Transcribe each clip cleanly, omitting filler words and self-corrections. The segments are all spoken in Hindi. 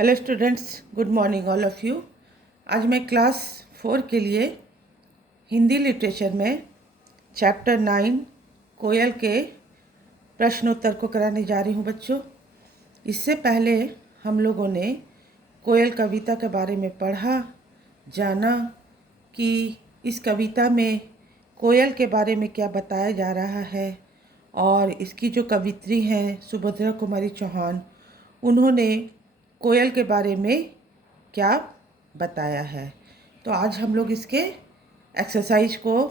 Hello students, good morning all of you. आज मैं क्लास 4 के लिए हिंदी लिटरेचर में चैप्टर 9 कोयल के प्रश्नोत्तर को कराने जा रही हूँ बच्चों। इससे पहले हम लोगों ने कोयल कविता के बारे में पढ़ा, जाना कि इस कविता में कोयल के बारे में क्या बताया जा रहा है और इसकी जो कवित्री हैं सुभद्रा कुमारी चौहान, उन्होंने कोयल के बारे में क्या बताया है। तो आज हम लोग इसके एक्सरसाइज को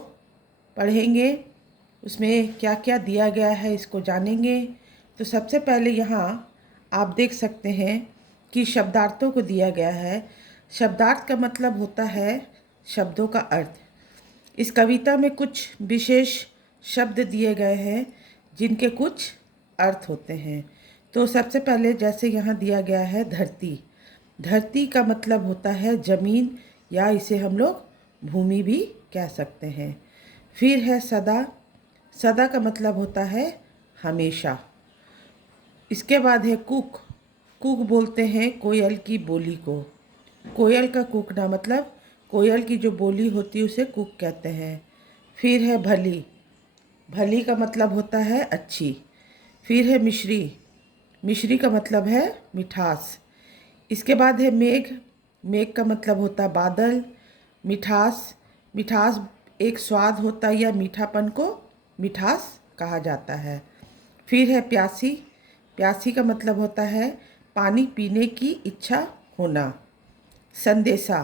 पढ़ेंगे, उसमें क्या क्या दिया गया है इसको जानेंगे। तो सबसे पहले यहाँ आप देख सकते हैं कि शब्दार्थों को दिया गया है। शब्दार्थ का मतलब होता है शब्दों का अर्थ। इस कविता में कुछ विशेष शब्द दिए गए हैं जिनके कुछ अर्थ होते हैं। तो सबसे पहले जैसे यहाँ दिया गया है धरती। धरती का मतलब होता है ज़मीन, या इसे हम लोग भूमि भी कह सकते हैं। फिर है सदा। सदा का मतलब होता है हमेशा। इसके बाद है कुक। कुक बोलते हैं कोयल की बोली को। कोयल का कूकना मतलब कोयल की जो बोली होती है उसे कुक कहते हैं। फिर है भली। भली का मतलब होता है अच्छी। फिर है मिश्री। मिश्री का मतलब है मिठास। इसके बाद है मेघ। मेघ का मतलब होता है बादल। मिठास। मिठास एक स्वाद होता है या मीठापन को मिठास कहा जाता है। फिर है प्यासी। प्यासी का मतलब होता है पानी पीने की इच्छा होना। संदेशा।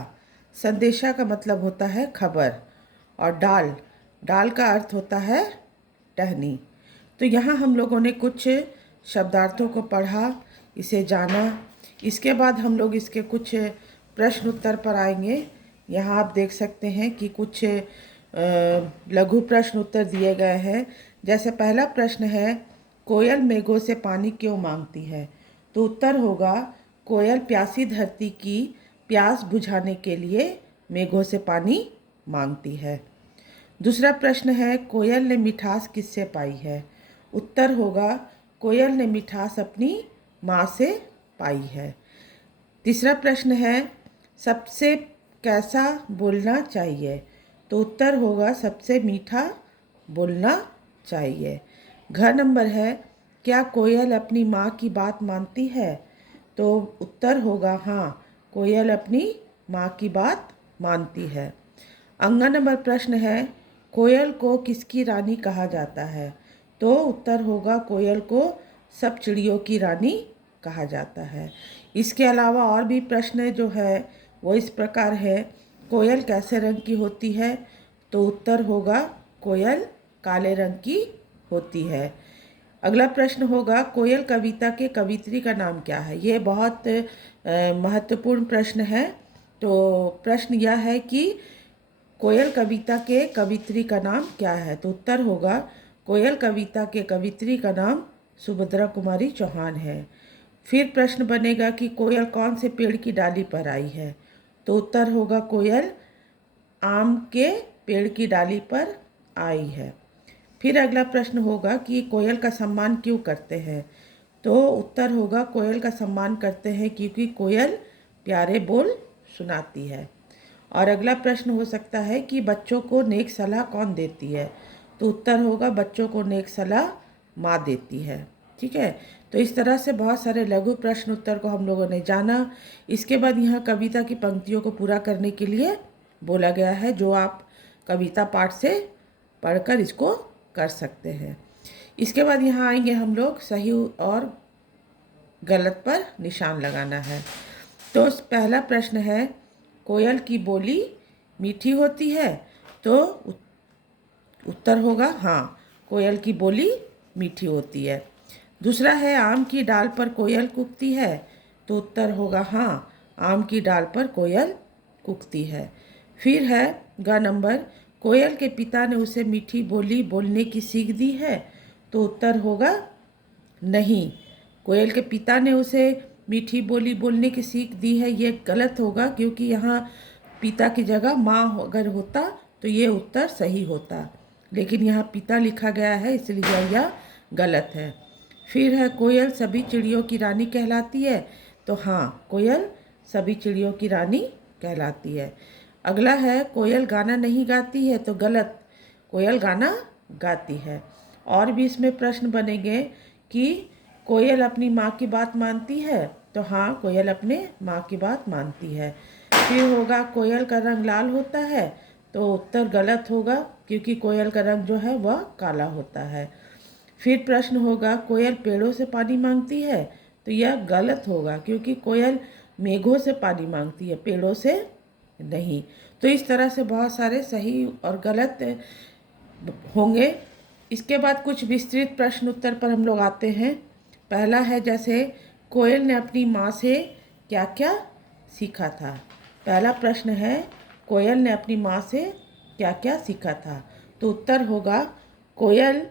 संदेशा का मतलब होता है खबर। और डाल। डाल का अर्थ होता है टहनी। तो यहाँ हम लोगों ने कुछ शब्दार्थों को पढ़ा, इसे जाना। इसके बाद हम लोग इसके कुछ प्रश्न उत्तर पर आएंगे। यहाँ आप देख सकते हैं कि कुछ लघु प्रश्न उत्तर दिए गए हैं। जैसे पहला प्रश्न है, कोयल मेघों से पानी क्यों मांगती है? तो उत्तर होगा, कोयल प्यासी धरती की प्यास बुझाने के लिए मेघों से पानी मांगती है। दूसरा प्रश्न है, कोयल ने मिठास किससे पाई है? उत्तर होगा, कोयल ने मिठास अपनी माँ से पाई है। तीसरा प्रश्न है, सबसे कैसा बोलना चाहिए? तो उत्तर होगा, सबसे मीठा बोलना चाहिए। घ नंबर है, क्या कोयल अपनी माँ की बात मानती है? तो उत्तर होगा, हाँ, कोयल अपनी माँ की बात मानती है। अंगा नंबर प्रश्न है, कोयल को किसकी रानी कहा जाता है? तो उत्तर होगा, कोयल को सब चिड़ियों की रानी कहा जाता है। इसके अलावा और भी प्रश्न जो है वो इस प्रकार है, कोयल कैसे रंग की होती है? तो उत्तर होगा, कोयल काले रंग की होती है। अगला प्रश्न होगा, कोयल कविता के कवित्री का नाम क्या है? ये बहुत महत्वपूर्ण प्रश्न है। तो प्रश्न यह है कि कोयल कविता के कवित्री का नाम क्या है? तो उत्तर होगा, कोयल कविता के कवित्री का नाम सुभद्रा कुमारी चौहान है। फिर प्रश्न बनेगा कि कोयल कौन से पेड़ की डाली पर आई है? तो उत्तर होगा, कोयल आम के पेड़ की डाली पर आई है। फिर अगला प्रश्न होगा कि कोयल का सम्मान क्यों करते हैं? तो उत्तर होगा, कोयल का सम्मान करते हैं क्योंकि कोयल प्यारे बोल सुनाती है। और अगला प्रश्न हो सकता है कि बच्चों को नेक सलाह कौन देती है? तो उत्तर होगा, बच्चों को नेक सलाह माँ देती है। ठीक है। तो इस तरह से बहुत सारे लघु प्रश्न उत्तर को हम लोगों ने जाना। इसके बाद यहाँ कविता की पंक्तियों को पूरा करने के लिए बोला गया है, जो आप कविता पाठ से पढ़कर इसको कर सकते हैं। इसके बाद यहाँ आएंगे हम लोग सही और गलत पर निशान लगाना है। तो पहला प्रश्न है, कोयल की बोली मीठी होती है? तो उत्तर होगा, हाँ, कोयल की बोली मीठी होती है। दूसरा है, आम की डाल पर कोयल कूकती है? तो उत्तर होगा, हाँ, आम की डाल पर कोयल कूकती है। फिर है ग नंबर, कोयल के पिता ने उसे मीठी बोली बोलने की सीख दी है? तो उत्तर होगा, नहीं, कोयल के पिता ने उसे मीठी बोली बोलने की सीख दी है, ये गलत होगा, क्योंकि यहाँ पिता की जगह माँ अगर होता तो ये उत्तर सही होता, लेकिन यहाँ पिता लिखा गया है, इसलिए यह गलत है। फिर है, कोयल सभी चिड़ियों की रानी कहलाती है? तो हाँ, कोयल सभी चिड़ियों की रानी कहलाती है। अगला है कोयल गाना नहीं गाती है, तो गलत, कोयल गाना गाती है। और भी इसमें प्रश्न बनेंगे कि कोयल अपनी माँ की बात मानती है, तो हाँ, कोयल अपने माँ की बात मानती है। फिर होगा कोयल का रंग लाल होता है, तो उत्तर गलत होगा, क्योंकि कोयल का रंग जो है वह काला होता है। फिर प्रश्न होगा कोयल पेड़ों से पानी मांगती है, तो यह गलत होगा, क्योंकि कोयल मेघों से पानी मांगती है, पेड़ों से नहीं। तो इस तरह से बहुत सारे सही और गलत होंगे। इसके बाद कुछ विस्तृत प्रश्न उत्तर पर हम लोग आते हैं। पहला है जैसे कोयल ने अपनी माँ से क्या क्या सीखा था। पहला प्रश्न है कोयल ने अपनी माँ से क्या क्या सीखा था, तो उत्तर होगा कोयल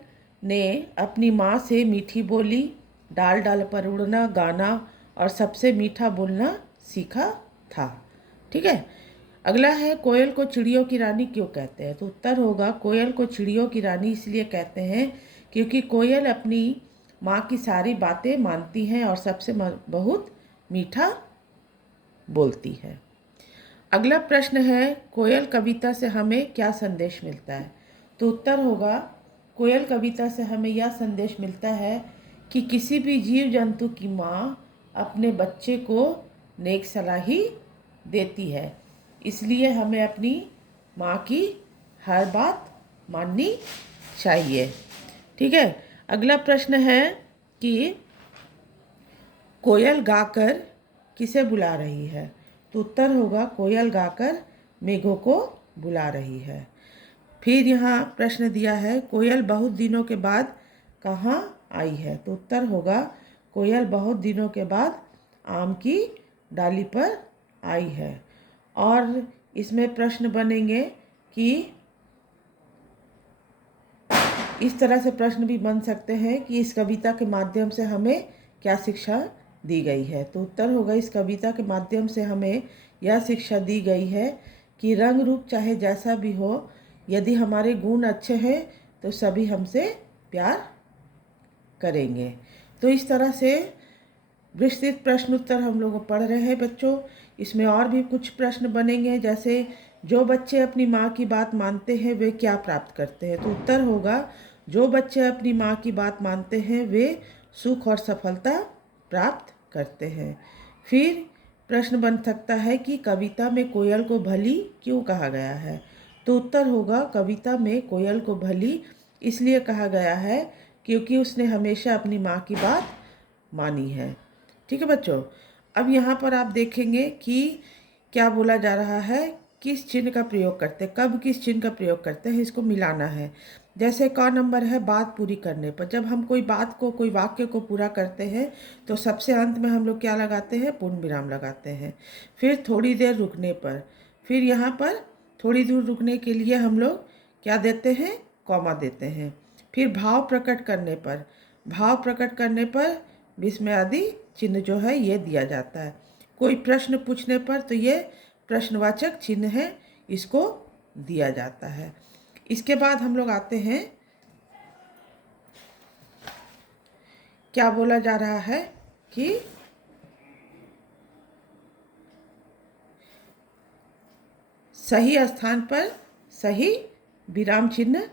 ने अपनी माँ से मीठी बोली, डाल डाल पर उड़ना, गाना और सबसे मीठा बोलना सीखा था। ठीक है। अगला है कोयल को चिड़ियों की रानी क्यों कहते हैं, तो उत्तर होगा कोयल को चिड़ियों की रानी इसलिए कहते हैं क्योंकि कोयल अपनी माँ की सारी बातें मानती हैं और सबसे बहुत मीठा बोलती है। अगला प्रश्न है कोयल कविता से हमें क्या संदेश मिलता है, तो उत्तर होगा कोयल कविता से हमें यह संदेश मिलता है कि किसी भी जीव जंतु की माँ अपने बच्चे को नेक सलाह ही देती है, इसलिए हमें अपनी माँ की हर बात माननी चाहिए। ठीक है। अगला प्रश्न है कि कोयल गाकर किसे बुला रही है, तो उत्तर होगा कोयल गाकर मेघों को बुला रही है। फिर यहाँ प्रश्न दिया है कोयल बहुत दिनों के बाद कहाँ आई है, तो उत्तर होगा कोयल बहुत दिनों के बाद आम की डाली पर आई है। और इसमें प्रश्न बनेंगे कि इस तरह से प्रश्न भी बन सकते हैं कि इस कविता के माध्यम से हमें क्या शिक्षा दी गई है, तो उत्तर होगा इस कविता के माध्यम से हमें यह शिक्षा दी गई है कि रंग रूप चाहे जैसा भी हो, यदि हमारे गुण अच्छे हैं तो सभी हमसे प्यार करेंगे। तो इस तरह से विस्तृत प्रश्न उत्तर हम लोग पढ़ रहे हैं बच्चों। इसमें और भी कुछ प्रश्न बनेंगे जैसे जो बच्चे अपनी माँ की बात मानते हैं वे क्या प्राप्त करते हैं, तो उत्तर होगा जो बच्चे अपनी माँ की बात मानते हैं वे सुख और सफलता प्राप्त करते हैं। फिर प्रश्न बन सकता है कि कविता में कोयल को भली क्यों कहा गया है, तो उत्तर होगा कविता में कोयल को भली इसलिए कहा गया है क्योंकि उसने हमेशा अपनी माँ की बात मानी है। ठीक है बच्चों। अब यहाँ पर आप देखेंगे कि क्या बोला जा रहा है, किस चिन्ह का प्रयोग करते हैं, कब किस चिन्ह का प्रयोग करते हैं, इसको मिलाना है। जैसे क नंबर है बात पूरी करने पर, जब हम कोई बात को कोई वाक्य को पूरा करते हैं तो सबसे अंत में हम लोग क्या लगाते हैं, पूर्ण विराम लगाते हैं। फिर थोड़ी देर रुकने पर, फिर यहाँ पर थोड़ी दूर रुकने के लिए हम लोग क्या देते हैं, कॉमा देते हैं। फिर भाव प्रकट करने पर, भाव प्रकट करने पर विस्मय आदि चिन्ह जो है ये दिया जाता है। कोई प्रश्न पूछने पर तो ये प्रश्नवाचक चिन्ह है, इसको दिया जाता है। इसके बाद हम लोग आते हैं, क्या बोला जा रहा है कि सही स्थान पर सही विराम चिन्ह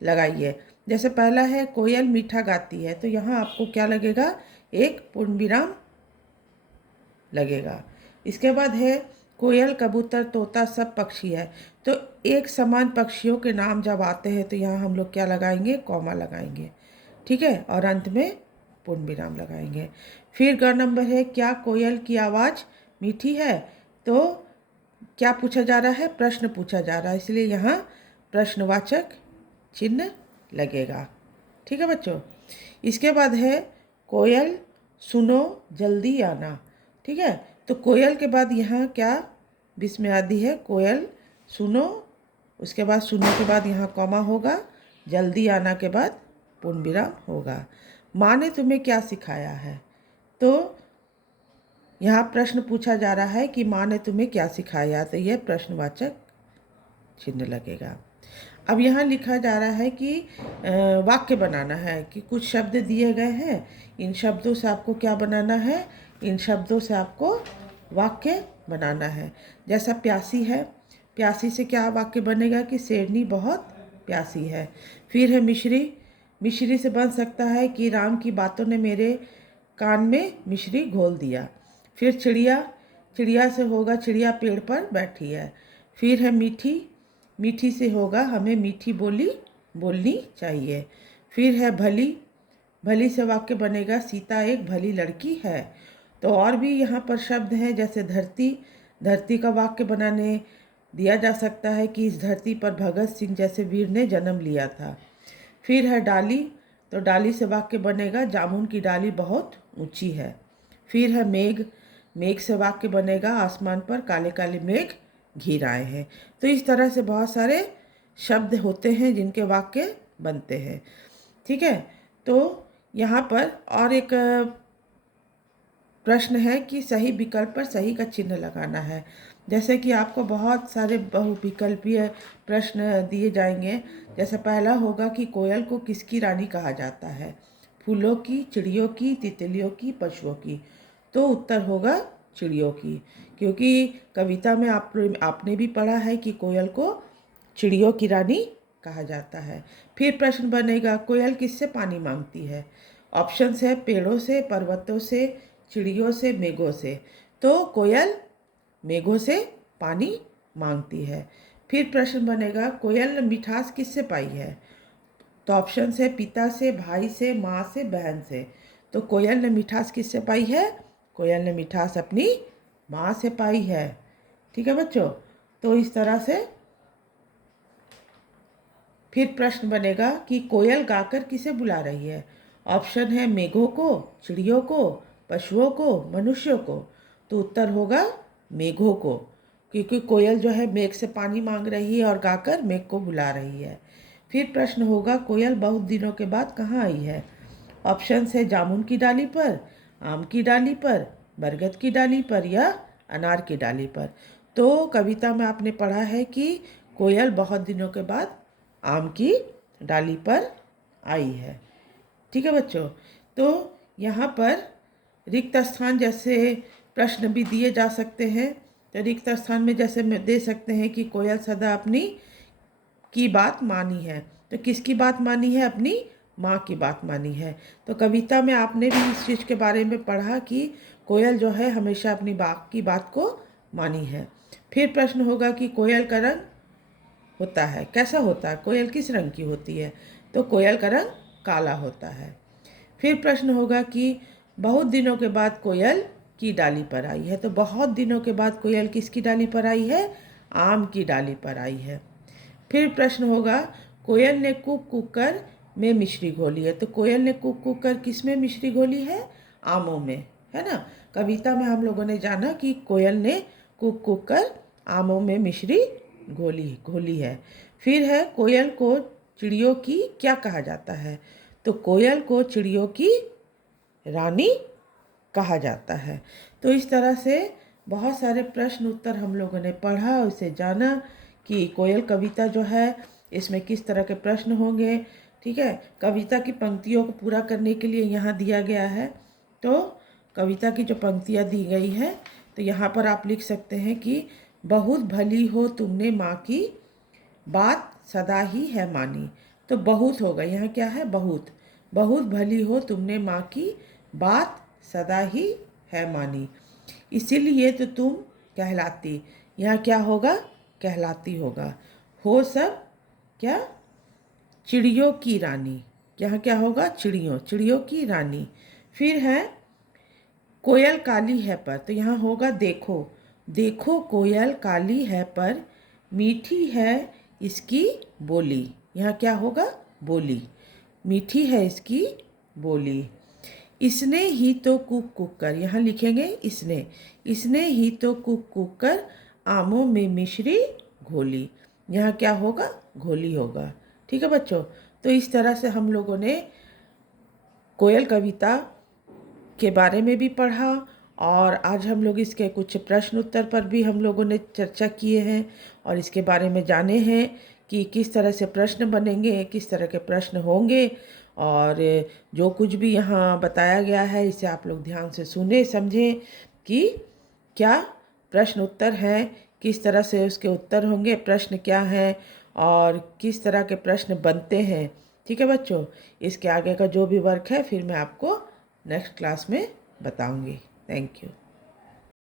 लगाइए। जैसे पहला है कोयल मीठा गाती है, तो यहाँ आपको क्या लगेगा, एक पूर्ण विराम लगेगा। इसके बाद है कोयल कबूतर तोता सब पक्षी है, तो एक समान पक्षियों के नाम जब आते हैं तो यहाँ हम लोग क्या लगाएंगे, कॉमा लगाएंगे। ठीक है। और अंत में पूर्ण विराम लगाएंगे। फिर ग नंबर है क्या कोयल की आवाज़ मीठी है, तो क्या पूछा जा रहा है, प्रश्न पूछा जा रहा है, इसलिए यहाँ प्रश्नवाचक चिन्ह लगेगा। ठीक है बच्चों। इसके बाद है कोयल सुनो जल्दी आना। ठीक है। तो कोयल के बाद यहाँ क्या विस्मय आदि है, कोयल सुनो, उसके बाद सुनो के बाद यहाँ कॉमा होगा, जल्दी आना के बाद पूर्ण विराम होगा। माँ ने तुम्हें क्या सिखाया है, तो यहाँ प्रश्न पूछा जा रहा है कि माँ ने तुम्हें क्या सिखाया, तो यह प्रश्नवाचक चिन्ह लगेगा। अब यहाँ लिखा जा रहा है कि वाक्य बनाना है कि कुछ शब्द दिए गए हैं, इन शब्दों से आपको क्या बनाना है, इन शब्दों से आपको वाक्य बनाना है। जैसा प्यासी है, प्यासी से क्या वाक्य बनेगा कि शेरनी बहुत प्यासी है। फिर है मिश्री, मिश्री से बन सकता है कि राम की बातों ने मेरे कान में मिश्री घोल दिया। फिर चिड़िया, चिड़िया से होगा चिड़िया पेड़ पर बैठी है। फिर है मीठी, मीठी से होगा हमें मीठी बोली बोलनी चाहिए। फिर है भली, भली से वाक्य बनेगा सीता एक भली लड़की है। तो और भी यहाँ पर शब्द हैं, जैसे धरती, धरती का वाक्य बनाने दिया जा सकता है कि इस धरती पर भगत सिंह जैसे वीर ने जन्म लिया था। फिर है डाली, तो डाली से वाक्य बनेगा जामुन की डाली बहुत ऊंची है। फिर है मेघ, मेघ से वाक्य बनेगा आसमान पर काले काले मेघ घिर आए हैं। तो इस तरह से बहुत सारे शब्द होते हैं जिनके वाक्य बनते हैं। ठीक है, तो यहाँ पर और एक प्रश्न है कि सही विकल्प पर सही का चिन्ह लगाना है। जैसे कि आपको बहुत सारे बहुविकल्पीय प्रश्न दिए जाएंगे। जैसे पहला होगा कि कोयल को किसकी रानी कहा जाता है, फूलों की, चिड़ियों की, तितलियों की, पशुओं की। तो उत्तर होगा चिड़ियों की, क्योंकि कविता में आपने भी पढ़ा है कि कोयल को चिड़ियों की रानी कहा जाता है। फिर प्रश्न बनेगा कोयल किससे पानी मांगती है। ऑप्शंस है पेड़ों से, पर्वतों से, चिड़ियों से, मेघों से। तो कोयल मेघों से पानी मांगती है। फिर प्रश्न बनेगा कोयल ने मिठास किससे पाई है। तो ऑप्शन है पिता से, भाई से, माँ से, बहन से। तो कोयल ने मिठास किससे पाई है, कोयल ने मिठास अपनी माँ से पाई है। ठीक है बच्चों, तो इस तरह से फिर प्रश्न बनेगा कि कोयल गाकर किसे बुला रही है। ऑप्शन है मेघों को, चिड़ियों को, पशुओं को, मनुष्यों को। तो उत्तर होगा मेघों को, क्योंकि कोयल जो है मेघ से पानी मांग रही है और गाकर मेघ को बुला रही है। फिर प्रश्न होगा कोयल बहुत दिनों के बाद कहाँ आई है। ऑप्शन है जामुन की डाली पर, आम की डाली पर, बरगद की डाली पर या अनार की डाली पर। तो कविता में आपने पढ़ा है कि कोयल बहुत दिनों के बाद आम की डाली पर आई है। ठीक है बच्चों, तो यहाँ पर रिक्त स्थान जैसे प्रश्न भी दिए जा सकते हैं। तो रिक्त स्थान में जैसे दे सकते हैं कि कोयल सदा अपनी की बात मानी है। तो किसकी बात मानी है, अपनी माँ की बात मानी है। तो कविता में आपने भी इस चीज़ के बारे में पढ़ा कि कोयल जो है हमेशा अपनी बाप की बात को मानी है। फिर प्रश्न होगा कि कोयल का रंग होता है, कैसा होता है, कोयल किस रंग की होती है। तो कोयल का रंग काला होता है। फिर प्रश्न होगा कि बहुत दिनों के बाद कोयल की डाली पर आई है। तो बहुत दिनों के बाद कोयल किसकी डाली पर आई है, आम की डाली पर आई है। फिर प्रश्न होगा कोयल ने कूक कूक कर में मिश्री घोली है। तो कोयल ने कूक कूक कर किस में मिश्री घोली है, आमों में, है ना। कविता में हम लोगों ने जाना कि कोयल ने कूक कूक कर आमों में मिश्री घोली है। फिर है कोयल को चिड़ियों की क्या कहा जाता है। तो कोयल को चिड़ियों की रानी कहा जाता है। तो इस तरह से बहुत सारे प्रश्न उत्तर हम लोगों ने पढ़ा, उसे जाना कि कोयल कविता जो है इसमें किस तरह के प्रश्न होंगे। ठीक है, कविता की पंक्तियों को पूरा करने के लिए यहाँ दिया गया है। तो कविता की जो पंक्तियाँ दी गई है, तो यहाँ पर आप लिख सकते हैं कि बहुत भली हो तुमने माँ की बात सदा ही है मानी। तो बहुत होगा, यहाँ क्या है, बहुत, बहुत भली हो तुमने माँ की बात सदा ही है मानी, इसीलिए तो तुम कहलाती। यहाँ क्या होगा, कहलाती होगा। हो सब क्या, चिड़ियों की रानी। यहाँ क्या होगा, चिड़ियों, चिड़ियों की रानी। फिर है कोयल काली है पर, तो यहाँ होगा देखो, देखो कोयल काली है पर मीठी है इसकी बोली। यहाँ क्या होगा, बोली, मीठी है इसकी बोली। इसने ही तो कूक कूक कर, यहाँ लिखेंगे इसने ही तो कूक कूक कर आमों में मिश्री घोली। यहाँ क्या होगा, घोली होगा। ठीक है बच्चों, तो इस तरह से हम लोगों ने कोयल कविता के बारे में भी पढ़ा और आज हम लोग इसके कुछ प्रश्न उत्तर पर भी हम लोगों ने चर्चा किए हैं और इसके बारे में जाने हैं कि किस तरह से प्रश्न बनेंगे, किस तरह के प्रश्न होंगे, और जो कुछ भी यहाँ बताया गया है इसे आप लोग ध्यान से सुने, समझें कि क्या प्रश्न उत्तर हैं, किस तरह से उसके उत्तर होंगे, प्रश्न क्या हैं और किस तरह के प्रश्न बनते हैं। ठीक है बच्चों, इसके आगे का जो भी वर्क है फिर मैं आपको नेक्स्ट क्लास में बताऊंगी। Thank you.